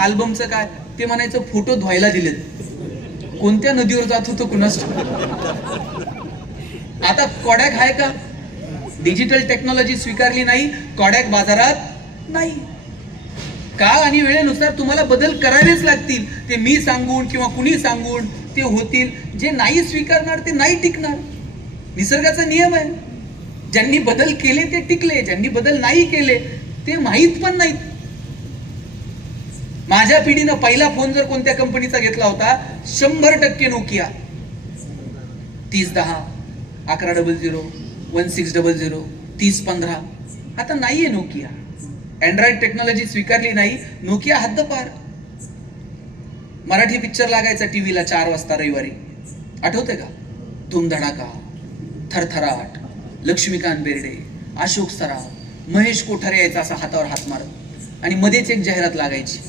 अल्बमचं काय, ते म्हणायचं फोटो धुवायला दिलेत. कोणत्या नदीवर जात होतो कुणास. आता कॉडॅक आहे का? डिजिटल टेक्नॉलॉजी स्वीकारली नाही, कॉडॅक बाजारात नाही. काळ आणि वेळेनुसार तुम्हाला बदल करावेच लागतील. ते मी सांगून किंवा कुणी सांगून ते होतील. जे नाही स्वीकारणार ते नाही टिकणार. निसर्गाचा नियम आहे. ज्यांनी बदल केले ते टिकले, ज्यांनी बदल नाही केले ते माहीत पण नाहीत. माझ्या पिढीनं पहिला फोन जर कोणत्या कंपनीचा घेतला होता, 100% नोकिया 3010, 1100, 1600, 3015. आता नाहीये नोकिया. अँड्रॉइड टेक्नॉलॉजी स्वीकारली नाही, नोकिया हद्दपार. मराठी पिक्चर लागायचा टीव्हीला 4 वाजता रविवारी, आठवते का? धूमधडाका, थरथराट, लक्ष्मीकांत बेर्डे, अशोक सराफ, महेश कोठारे यायचा असा हातावर हात मारत, आणि मध्येच एक जाहिरात लागायची.